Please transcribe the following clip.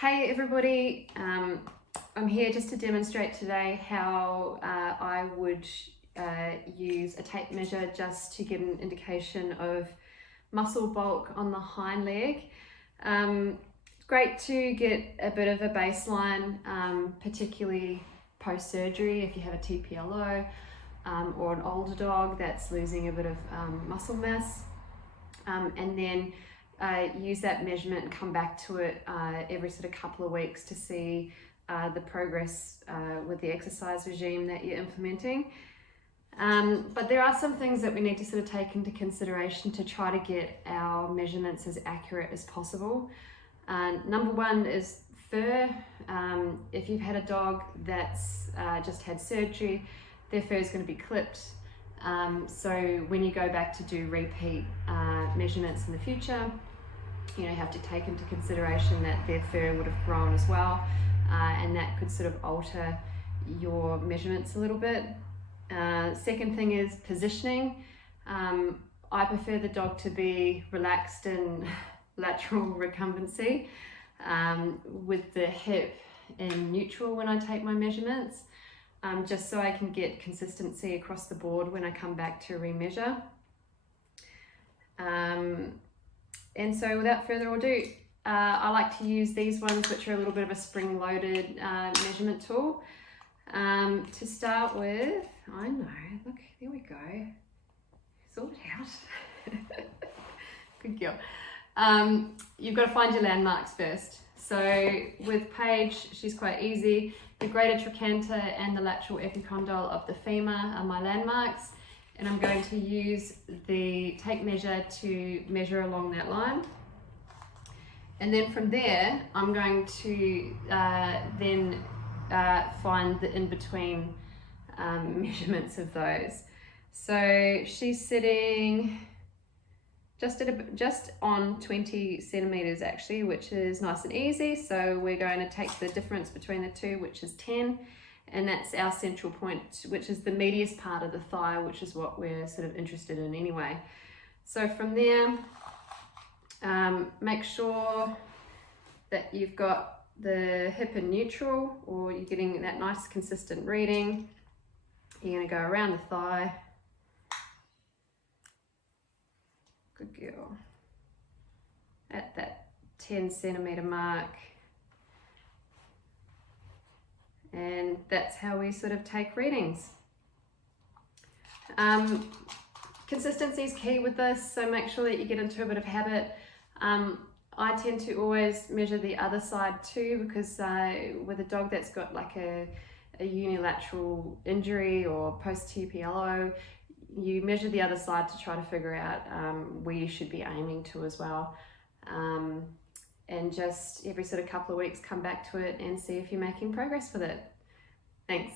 Hey everybody, I'm here just to demonstrate today how I would use a tape measure just to get an indication of muscle bulk on the hind leg. It's great to get a bit of a baseline, particularly post-surgery if you have a TPLO or an older dog that's losing a bit of muscle mass, and then use that measurement and come back to it every sort of couple of weeks to see the progress with the exercise regime that you're implementing. But there are some things that we need to sort of take into consideration to try to get our measurements as accurate as possible. Number one is fur. If you've had a dog that's just had surgery, their fur is going to be clipped. So when you go back to do repeat measurements in the future, you have to take into consideration that their fur would have grown as well, and that could sort of alter your measurements a little bit. Second thing is positioning. I prefer the dog to be relaxed in lateral recumbency, with the hip in neutral when I take my measurements, just so I can get consistency across the board when I come back to remeasure. And so without further ado, I like to use these ones, which are a little bit of a spring-loaded measurement tool. To start with, I know, look, there we go. Sort it out. Good girl. You've got to find your landmarks first. So with Paige, she's quite easy. The greater trochanter and the lateral epicondyle of the femur are my landmarks. And I'm going to use the tape measure to measure along that line. And then from there, I'm going to then find the in-between measurements of those. So she's sitting just on 20 centimeters actually, which is nice and easy. So we're going to take the difference between the two, which is 10. And that's our central point, which is the medius part of the thigh, which is what we're sort of interested in anyway. So from there, make sure that you've got the hip in neutral, or you're getting that nice consistent reading. You're going to go around the thigh. Good girl. At that 10 centimeter mark. And that's how we sort of take readings. Consistency is key with this, so make sure that you get into a bit of habit. I tend to always measure the other side too, because with a dog that's got like a unilateral injury or post-TPLO, you measure the other side to try to figure out where you should be aiming to as well. And just every sort of couple of weeks come back to it and see if you're making progress with it. Thanks.